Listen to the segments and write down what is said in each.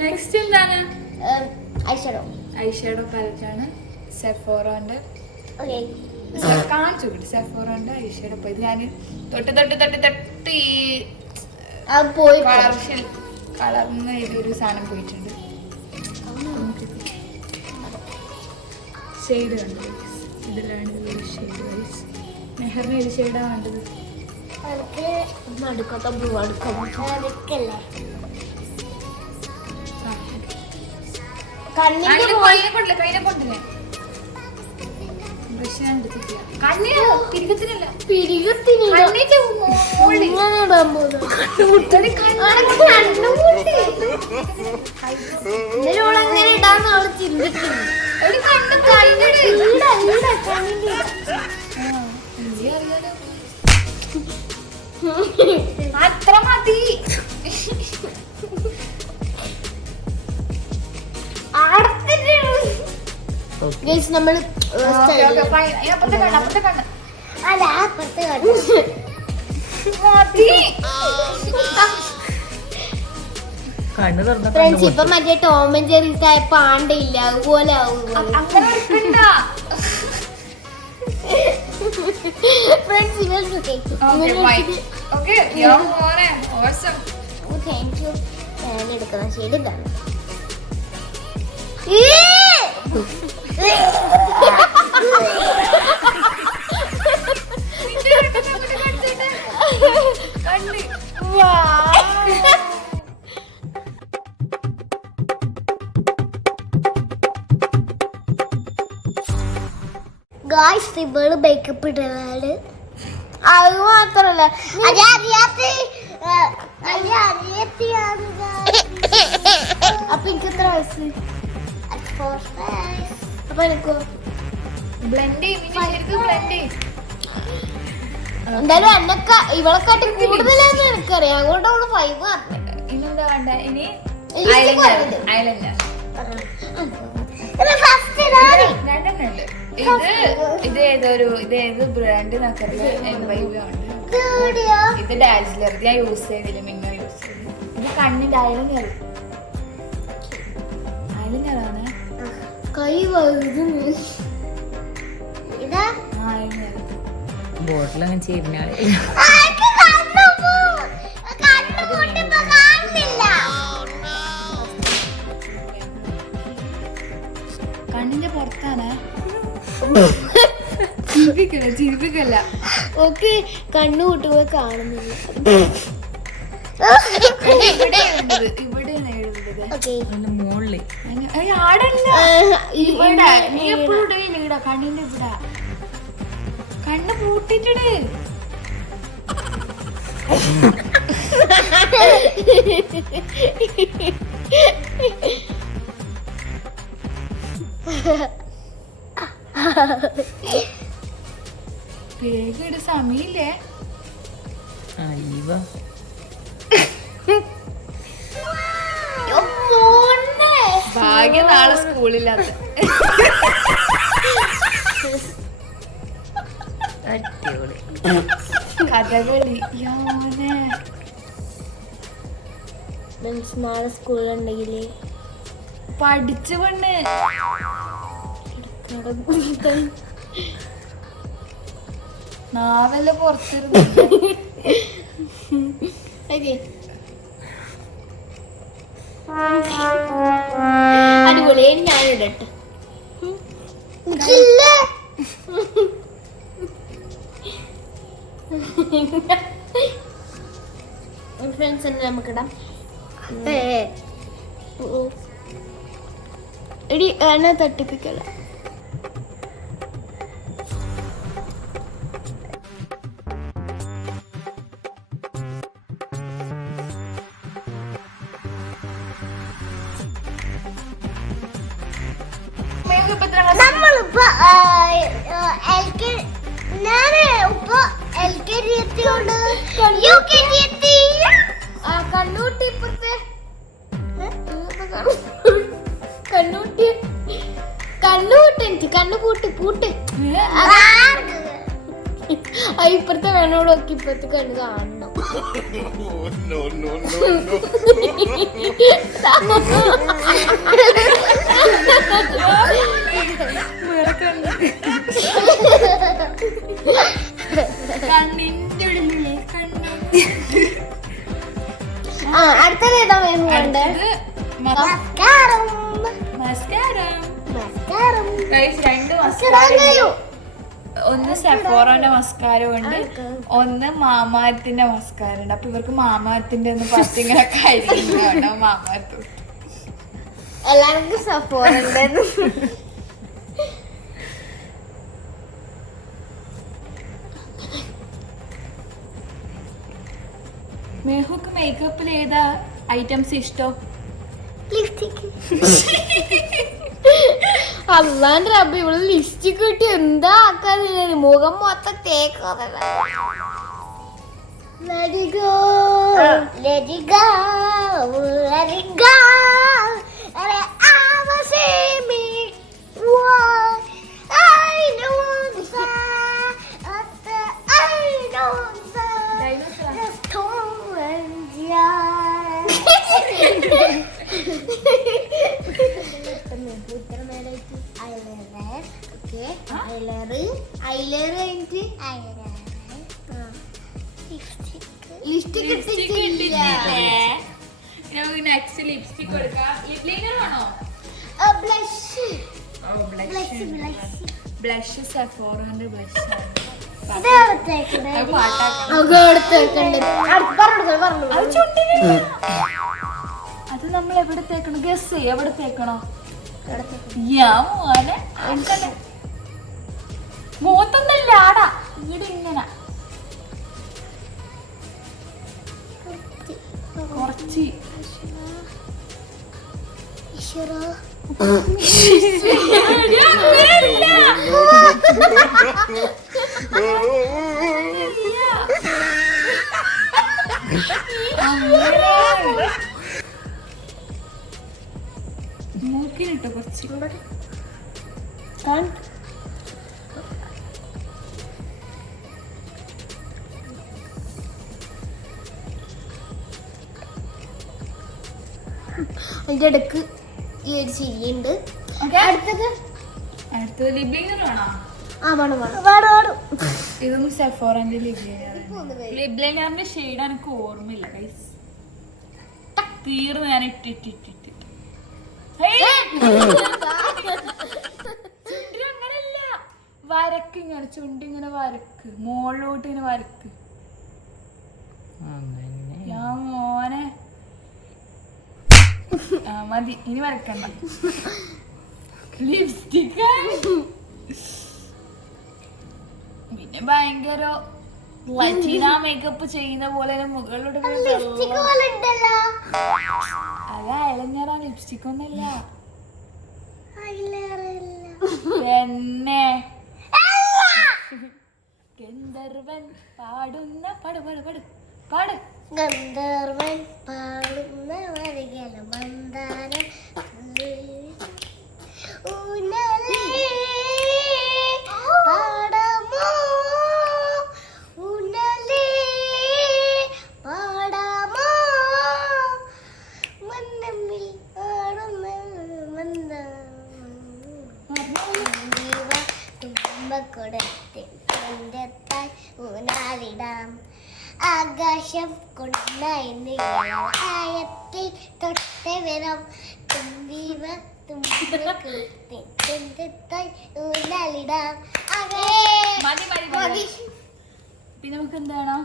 Next എന്താണ്? Eyeshadow പാലറ്റാണ് സെഫോറോന്റെ. കാണിച്ചു കിട്ടി സെഫോറോന്റെ ഐഷാഡോ. അപ്പൊ ഇത് ഞാൻ തൊട്ട് ഈ കളർന്ന് ഇതൊരു സാധനം പോയിട്ടുണ്ട്. ഷെയ്ഡ് കണ്ടു, ഇതിലാണ് ഷെയ്ഡ് വൈസ്. മെഹറിന് ഏത് ഷെയ്ഡാണ് വേണ്ടത്? നടുക്കത്തെ ബ്ലൂ അടുക്കല്ലേ ഇടാന്ന് അവള് ചിന്തിക്കുന്നു. അത്ര മതി. നമ്മള് ഫ്രണ്ട്സ് ഇപ്പൊ മറ്റേ ടോം ആൻഡ് ജെറി ടൈപ്പ് ആണ്ടില്ല അതുപോലെ ആവും. ഫ്രണ്ട്സ് ഞാൻ എടുക്കുന്ന ശരി ഇതാണ്. ഗായ്സ് ഇവള് മേക്കപ്പ് ഇടുന്നത് അത് മാത്രല്ല അപ്പൊ എനിക്ക് എത്ര വയസ്സ്? അപ്പൊ എനിക്കോ എന്തായാലും എന്നൊക്കെ ഇവളെക്കാട്ടി കൂടുതലാന്ന് എനിക്കറിയാം. അതുകൊണ്ട് അവള് 5 പറഞ്ഞു. ഇന്നെന്താ വേണ്ട? ഇനി ഇത് ഏത് ബ്രാൻഡ് നോക്കറില്ല. ഇത് ഡാസ്ലർ. ഞാൻ യൂസ് ചെയ്തില്ല, മിന്ന യൂസ് ചെയ്തു. ഇത് കണ്ണിന്റെ ഐലൈനറാണ്. കൈ ബോട്ടിലങ്ങനെ ചെയ്യുന്ന കണ്ണിന്റെ പുറത്താണ്. ചിരിപ്പിക്കല്ല. ഓക്കെ കണ്ണു കൂട്ടുമ്പോ കാണുന്നില്ല. മുകളില് കണ്ണിന്റെ ഇവിടെ കണ്ണ് പൂട്ടിട്ടിട്. വേഗം സമയില്ലേ? ഭാഗ്യം നാളെ സ്കൂളില്ലാത്ത. കഥകളി നാളെ സ്കൂളുണ്ടെങ്കില് പഠിച്ച പെണ്ണ് നാവല്ല പുറത്തിരുന്നു. അടിപൊളിയായി ഞാനിടട്ടെ. ഫ്രണ്ട്സ് നമുക്കിടാം. എടി എന്നെ തട്ടിപ്പിക്കല. നമ്മളിപ്പോ ഞാന് ഇപ്പൊ LKG എത്തിയോണ്ട് UKG എത്തി. കണ്ണൂട്ടി ഇപ്പത്തെ കണ്ണുപൂട്ട് ഇപ്പഴത്തെ കണ്ണോട് നോക്കി ഇപ്പഴത്തെ കണ്ണ് കാണണം. അടുത്തത് ഏതാ വേണ്ടേ? ഒന്ന് സെഫോറോന്റെ മസ്കാരം ഉണ്ട്, ഒന്ന് മാമാത്തിന്റെ മസ്കാരം ഉണ്ട്. അപ്പൊ ഇവർക്ക് മാമാത്തിന്റെ ഒന്ന് പറ്റി ഇങ്ങനെ കഴിയുന്നുണ്ടോ? മാമാത്ത് എല്ലാവർക്കും സെഫോറന്റെ മെഹുക്ക് മേക്കപ്പിൽ ഏതാ ഐറ്റംസ് ഇഷ്ടം? അല്ലാണ്ട് റബ്ബ് ഇവിടെ ലിപ്സ്റ്റിക് കിട്ടി എന്താ ആക്കാതില്ല, മുഖം മൊത്തം തേക്കാതെ. Let it go, let it go, let it go. I was see me, what I don't say, I don't say, just come and next lipstick കൊടുക്കാം. ലിപ് ലൈനർ ആണോ? ബ്ലഷ് സെഫോറോന്റെ ബ്ലഷ് അത് നമ്മൾ എവിടെ തേക്കണം? ഗസ് എവിടെ തേക്കണോ? മൂത്തൊന്നല്ല ആടാ, ഇവിടെ ഇങ്ങനെ കുറച്ച് മൂക്കിനിട്ടോ കുറച്ച് അതിന്റെ ഇടക്ക് ഈ ഒരു ചിരിയുണ്ട്. അടുത്തത് ലിപ് ലൈനർ ആണോ? ഇതൊന്നും സെഫോറന്റെ ലിപ് ലൈനർ. ലിപ് ലൈനറിന്റെ ഷെയ്ഡ് എനിക്ക് ഓർമ്മയില്ല ഗൈസ്, തീർന്ന് ഞാൻ ഇട്ടിട്ടിട്ടിട്ട് അങ്ങനല്ല, വരക്ക് ഇങ്ങനെ ചുണ്ടിങ്ങനെ വരക്ക്, മുകളിലോട്ട് ഇങ്ങനെ വരക്ക്. ഞാൻ മോനെ മതി, ഇനി വരക്കണ്ട. ലിപ്സ്റ്റിക് പിന്നെ ഭയങ്കര ലറ്റീന മേക്കപ്പ് ചെയ്യുന്ന പോലെ മുകളിലൂടെ അത് അയലഞ്ഞറ ലിപ്സ്റ്റിക് ഒന്നല്ല പിന്നെ ഗന്ധർവൻ പാടുന്ന പാട് പാട് പാട് പാട് ഗന്ധർവൻ പാടുന്ന വരികൾ മന്ദാര ഊനലേ പാടമോ ഊനലേ പാടമോ മന്ദമിൽ ആടുന്ന തുമ്പക്കൊടത്തിൽ എൻ്റെ തായ് ഊനാലിടാം ആകാശം കൊണ്ടായത്തിൽ തൊട്ടേ വരാം തുമ്പീവ ഊനാലിടാം. പിന്നെ നമുക്ക് എന്താണോ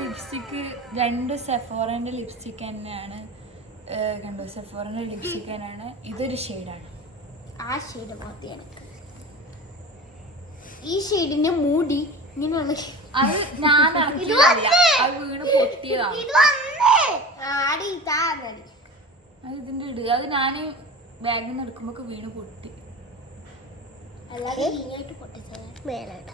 ലിപ്സ്റ്റിക്ക് രണ്ട് സെഫോറന്റെ ലിപ്സ്റ്റിക് തന്നെയാണ്. കണ്ടോ, സെഫോറന്റെ ലിപ്സ്റ്റിക് തന്നെയാണ്. ഇതൊരു ഷെയ്ഡാണ്. ആ ഷെയ്ഡ് മതി എനിക്ക്. ഈ ഷെയ്ഡിന്റെ മൂടി ഇങ്ങനെയാണ്. അത് ഞാൻ അത് വീണ് പൊട്ടിയതാണ്. അത് ഇതിന്റെ ഇട്. അത് ഞാൻ ബാഗിൽ നിന്ന് എടുക്കുമ്പോ വീണ് പൊട്ടി. അല്ലാതെ ഇങ്ങോട്ട് പൊട്ടിച്ചത് മേലോട്ട്.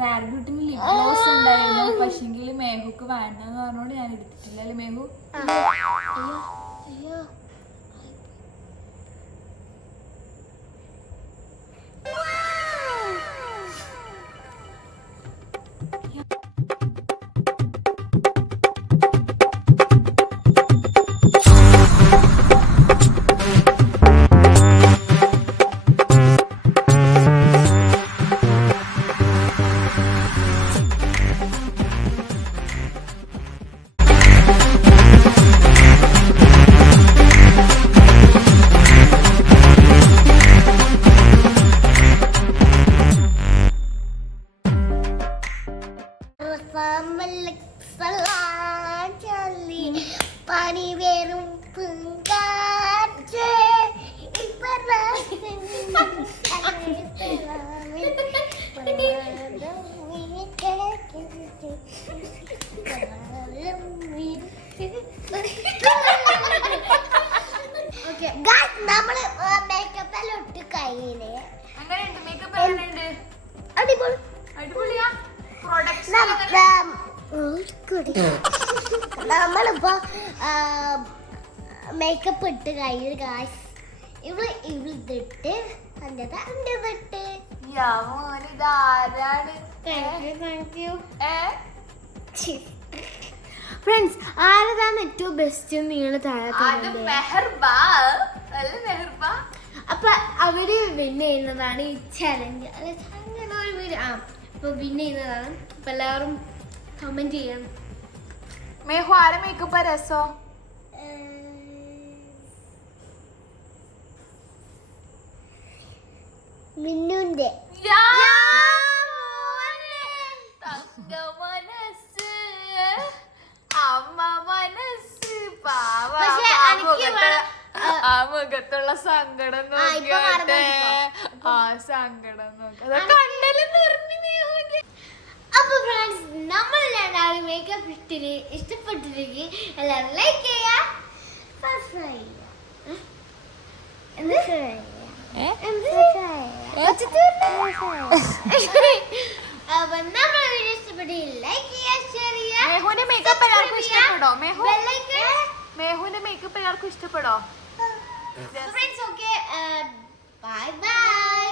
റയർ ബ്യൂട്ടിന് ലിപ് ഗ്ലോസ് ഉണ്ടായിരുന്നു, പക്ഷെങ്കിൽ മേഹുക്ക് വേണ്ടെന്ന് പറഞ്ഞോണ്ട് ഞാൻ എടുത്തിട്ടില്ല. അല്ലേ മേഹു? അയ്യോ പനി വേറും പൂങ്കാറ്റ് നമ്മള് മേക്കപ്പ് എല്ലാം ഇട്ട് കയ്യില് അങ്ങനെയുണ്ട്. മേക്കപ്പ് എങ്ങനെയുണ്ട്? അടിപൊളി. അടിപൊളിയാ. പ്രൊഡക്ട്സ് നമ്മളിപ്പോ മേക്കപ്പ് ഇട്ട് കയ്യിൽ ഗായ്സ് ഇവിളിട്ട് അതിട്ട് ഇതാരാണ്? ഫ്രണ്ട്സ് ആരതാണ് ഏറ്റവും ബെസ്റ്റ് നിങ്ങൾ അത് മെഹർബ അല്ല മെഹർബ. അപ്പൊ അവര് വിൻ ചെയ്യുന്നതാണ് ഈ ചലഞ്ച്. അങ്ങനെ ഒരു വീഡിയോ അപ്പൊ വിൻ ചെയ്യുന്നതാണ്. അപ്പൊ എല്ലാവരും കമന്റ് ചെയ്യണം. മേഹു ആരെ മേക്കപ്പ് രസോ? മിന്നുന്റെ അമ്മ മനസ്സ് പാവ. പക്ഷേ എനിക്ക് ആ മുഖത്തുള്ള സങ്കടം നോക്കിയോട്ടെ. ആ സങ്കടം നോക്കി കണ്ടലും നിറഞ്ഞു. അപ്പൊ ഫ്രണ്ട്സ് നമ്മൾ രണ്ടാളും മേക്കപ്പ് ഇട്ടിന് ഇഷ്ടപ്പെട്ടില്ലെങ്കിൽ എല്ലാവരും ലൈക്ക് ചെയ്യാ, സബ്സ്ക്രൈബ് അപ്പൊ നമ്മുടെ വീഡിയോ ഇഷ്ടപ്പെട്ടില്ലെങ്കിൽ ലൈക്ക് ചെയ്യാ, ഷെയർ ചെയ്യാ. മേഹുവിന്റെ മേക്കപ്പ് എല്ലാവർക്കും ഇഷ്ടപ്പെടോ? മേഹുവിന്റെ മേക്കപ്പ് എല്ലാവർക്കും ഇഷ്ടപ്പെടോ? Friends okay bye by.